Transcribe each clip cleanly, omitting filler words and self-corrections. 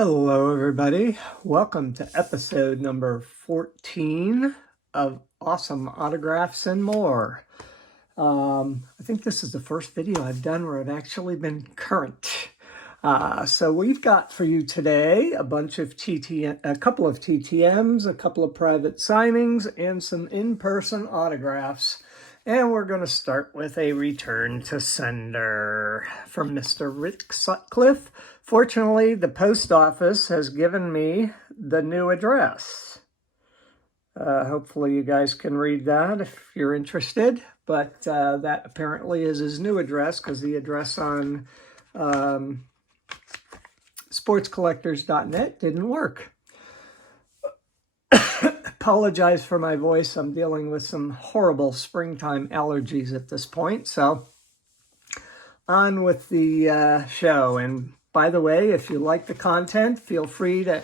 Hello, everybody. Welcome to episode number 14 of Awesome Autographs and More. I think this is the first video I've done where I've actually been current. So we've got for you today a bunch of a couple of TTMs, a couple of private signings, and some in-person autographs. And we're going to start with a return to sender from Mr. Rick Sutcliffe. Fortunately, the post office has given me the new address. Hopefully you guys can read that if you're interested. But that apparently is his new address because the address on sportscollectors.net didn't work. Apologize for my voice. I'm dealing with some horrible springtime allergies at this point. So on with the show. And by the way, if you like the content, feel free to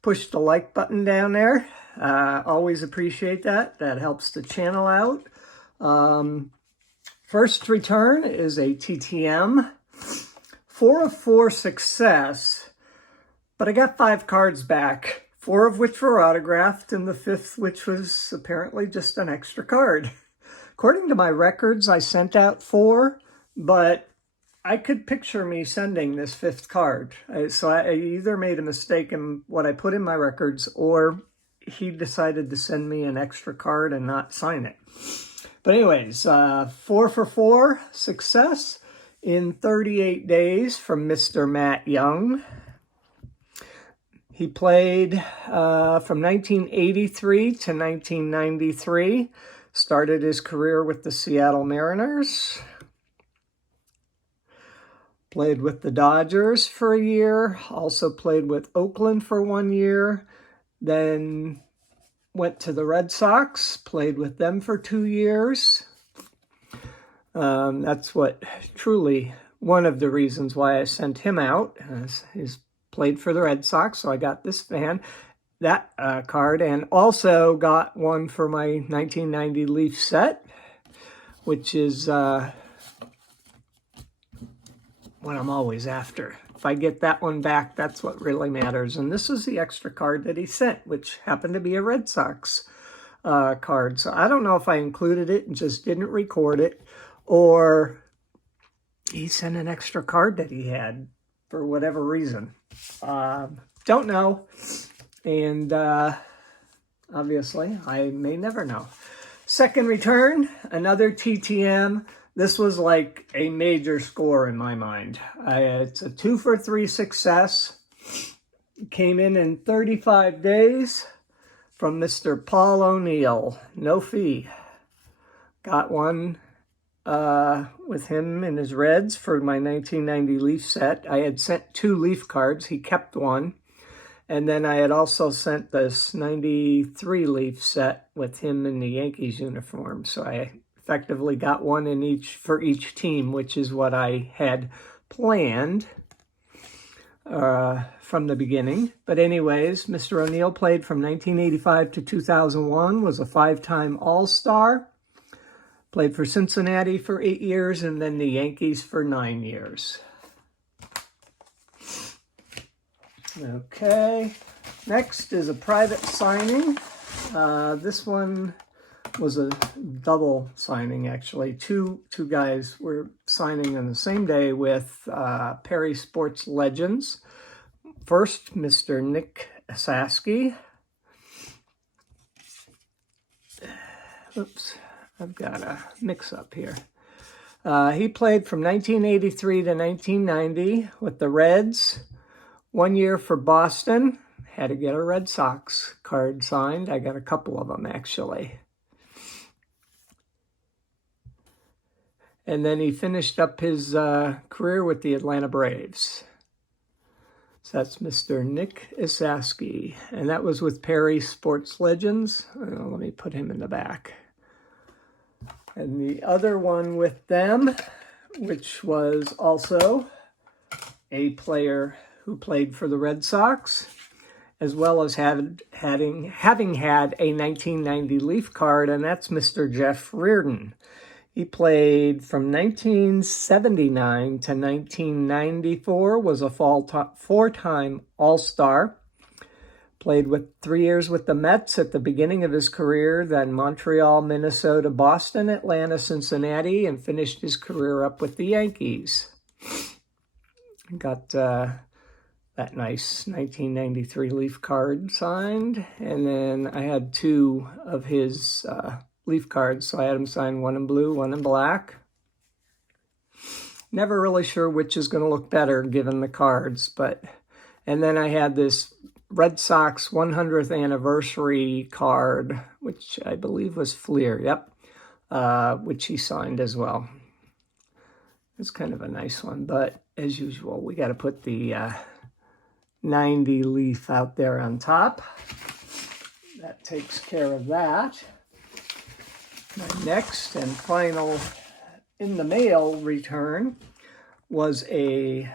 push the like button down there. Always appreciate that. That helps the channel out. First return is a TTM. 4 of 4 success, but I got 5 cards back. 4 of which were autographed, and the 5th, which was apparently just an extra card. According to my records, I sent out 4, but I could picture me sending this 5th card. So I either made a mistake in what I put in my records, or he decided to send me an extra card and not sign it. But anyways, 4 for 4 success in 38 days from Mr. Matt Young. He played from 1983 to 1993, started his career with the Seattle Mariners, played with the Dodgers for a year, also played with Oakland for 1 year, then went to the Red Sox, played with them for 2 years. That's what truly one of the reasons why I sent him out. He's played for the Red Sox, so I got this card, and also got one for my 1990 Leaf set, which is what I'm always after. If I get that one back, that's what really matters. And this is the extra card that he sent, which happened to be a Red Sox card. So I don't know if I included it and just didn't record it, or he sent an extra card that he had for whatever reason. Don't know. And obviously, I may never know. Second return, another TTM. This was like a major score in my mind. It's a 2 for 3 success. Came in 35 days from Mr. Paul O'Neill. No fee. Got one with him in his Reds for my 1990 Leaf set. I had sent 2 Leaf cards. He kept one. And then I had also sent this 93 Leaf set with him in the Yankees uniform. So I effectively got one in each for each team, which is what I had planned from the beginning. But anyways, Mr. O'Neill played from 1985 to 2001, was a 5-time All-Star. Played for Cincinnati for 8 years, and then the Yankees for 9 years. Okay, next is a private signing. This one was a double signing, actually. Two guys were signing on the same day with Perry Sports Legends. First, Mr. Nick Esaski. Oops. I've got a mix-up here. He played from 1983 to 1990 with the Reds. 1 year for Boston. Had to get a Red Sox card signed. I got a couple of them, actually. And then he finished up his career with the Atlanta Braves. So that's Mr. Nick Esaski. And that was with Perry Sports Legends. Let me put him in the back. And the other one with them, which was also a player who played for the Red Sox, as well as having had a 1990 Leaf card, and that's Mr. Jeff Reardon. He played from 1979 to 1994, was a four-time All-Star. Played with 3 years with the Mets at the beginning of his career, then Montreal, Minnesota, Boston, Atlanta, Cincinnati, and finished his career up with the Yankees. Got that nice 1993 Leaf card signed, and then I had 2 of his Leaf cards, so I had him sign one in blue, one in black. Never really sure which is going to look better given the cards, but... And then I had this Red Sox 100th anniversary card, which I believe was Fleer, yep, which he signed as well. It's kind of a nice one, but as usual, we got to put the 90 Leaf out there on top. That takes care of that. My next and final in the mail return was a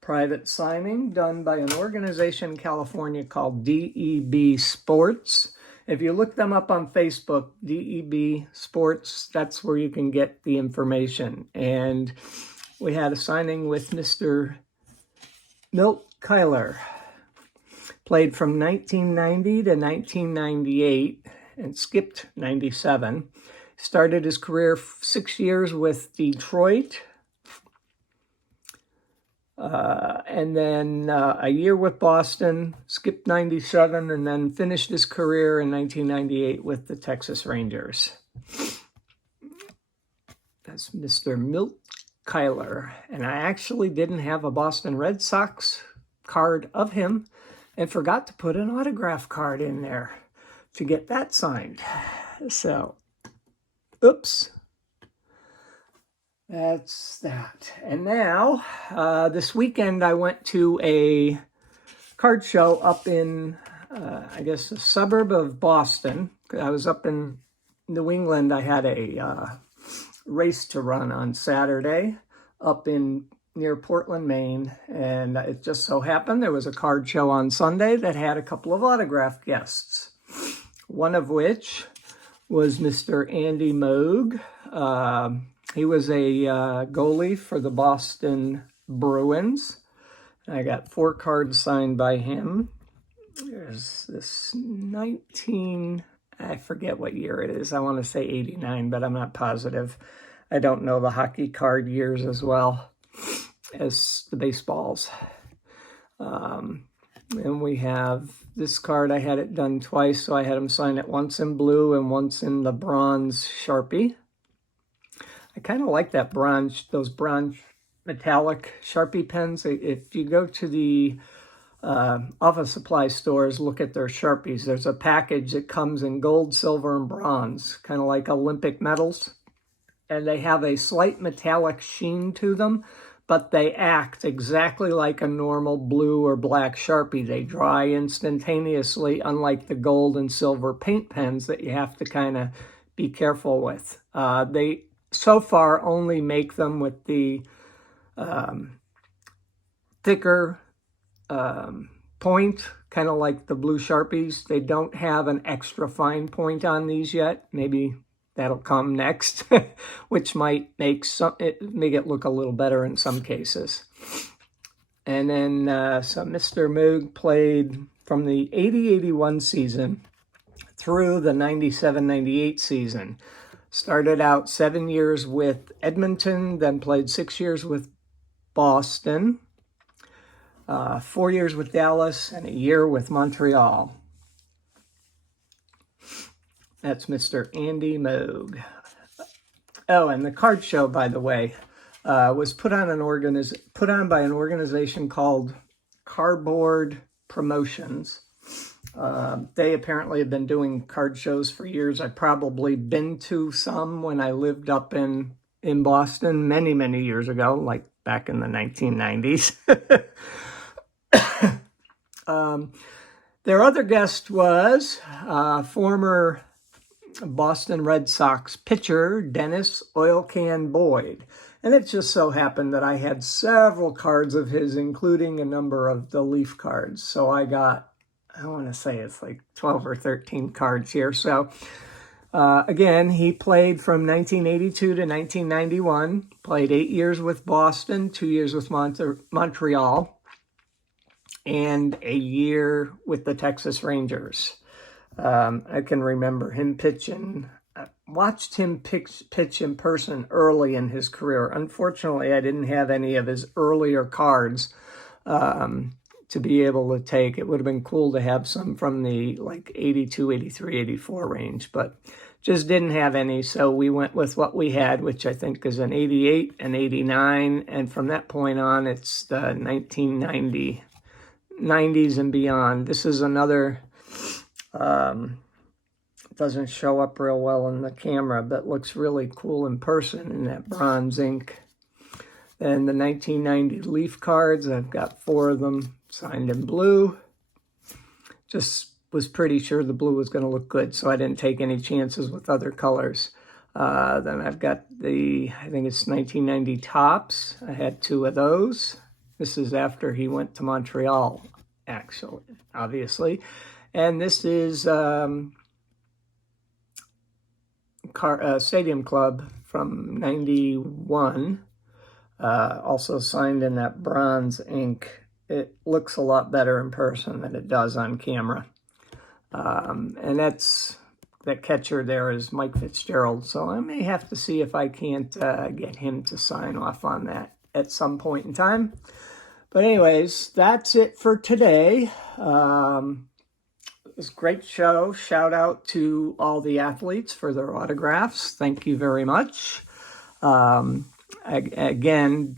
private signing done by an organization in California called DEB Sports. If you look them up on Facebook, DEB Sports, that's where you can get the information. And we had a signing with Mr. Milt Kyler. Played from 1990 to 1998 and skipped 97. Started his career 6 years with Detroit. And then a year with Boston, skipped 97, and then finished his career in 1998 with the Texas Rangers. That's Mr. Milt Kyler. And I actually didn't have a Boston Red Sox card of him and forgot to put an autograph card in there to get that signed. So, oops. That's that. And now, this weekend I went to a card show up in, I guess, a suburb of Boston. I was up in New England. I had a race to run on Saturday up in near Portland, Maine. And it just so happened there was a card show on Sunday that had a couple of autograph guests. One of which was Mr. Andy Moog. He was a goalie for the Boston Bruins. I got 4 cards signed by him. There's this 19, I forget what year it is. I want to say 89, but I'm not positive. I don't know the hockey card years as well as the baseballs. And we have this card. I had it done twice, so I had him sign it once in blue and once in the bronze Sharpie. I kind of like that bronze, those bronze metallic Sharpie pens. If you go to the office supply stores, look at their Sharpies. There's a package that comes in gold, silver, and bronze, kind of like Olympic medals. And they have a slight metallic sheen to them, but they act exactly like a normal blue or black Sharpie. They dry instantaneously, unlike the gold and silver paint pens that you have to kind of be careful with. They so far only make them with the thicker point, kind of like the blue Sharpies. They don't have an extra fine point on these yet. Maybe that'll come next, which might make it look a little better in some cases. And then so Mr. Moog played from the 80-81 season through the 97-98 season. Started out 7 years with Edmonton, then played 6 years with Boston, 4 years with Dallas, and a year with Montreal. That's Mr. Andy Moog. Oh, and the card show, by the way, was put on by an organization called Cardboard Promotions. They apparently have been doing card shows for years. I've probably been to some when I lived up in Boston many, many years ago, like back in the 1990s. Their other guest was former Boston Red Sox pitcher Dennis Oil Can Boyd. And it just so happened that I had several cards of his, including a number of the Leaf cards. So I got, I want to say it's like 12 or 13 cards here. So Again, he played from 1982 to 1991, played 8 years with Boston, 2 years with Montreal, and a year with the Texas Rangers. I can remember him pitching. I watched him pitch in person early in his career. Unfortunately, I didn't have any of his earlier cards to be able to take. It would have been cool to have some from the like 82, 83, 84 range, but just didn't have any. So we went with what we had, which I think is an 88, an 89. And from that point on, it's the 1990s and beyond. This is another, doesn't show up real well in the camera, but looks really cool in person in that bronze ink. And the 1990 Leaf cards, I've got 4 of them signed in blue. Just was pretty sure the blue was going to look good, so I didn't take any chances with other colors. Then I've got the, I think it's 1990 Tops. I had 2 of those. This is after he went to Montreal, actually, obviously. And this is Stadium Club from 91. Also signed in that bronze ink. It looks a lot better in person than it does on camera. And that catcher there is Mike Fitzgerald. So I may have to see if I can't get him to sign off on that at some point in time. But anyways, that's it for today. It was a great show. Shout out to all the athletes for their autographs. Thank you very much. Again,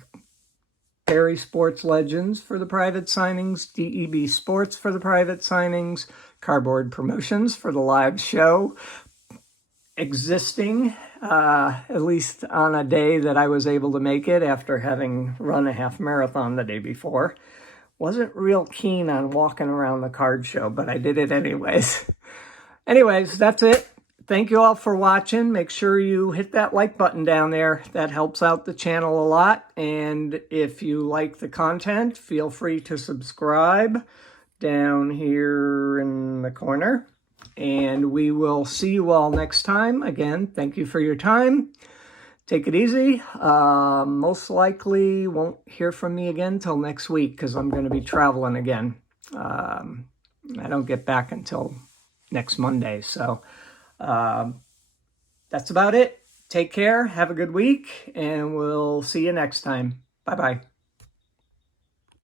Perry Sports Legends for the private signings, DEB Sports for the private signings, Cardboard Promotions for the live show. Existing, at least on a day that I was able to make it after having run a half marathon the day before. Wasn't real keen on walking around the card show, but I did it anyways. Anyways, that's it. Thank you all for watching. Make sure you hit that like button down there. That helps out the channel a lot. And if you like the content, feel free to subscribe down here in the corner. And we will see you all next time. Again, thank you for your time. Take it easy. Most likely won't hear from me again till next week because I'm going to be traveling again. I don't get back until next Monday. So that's about it. Take care. Have a good week. And we'll see you next time. Bye-bye.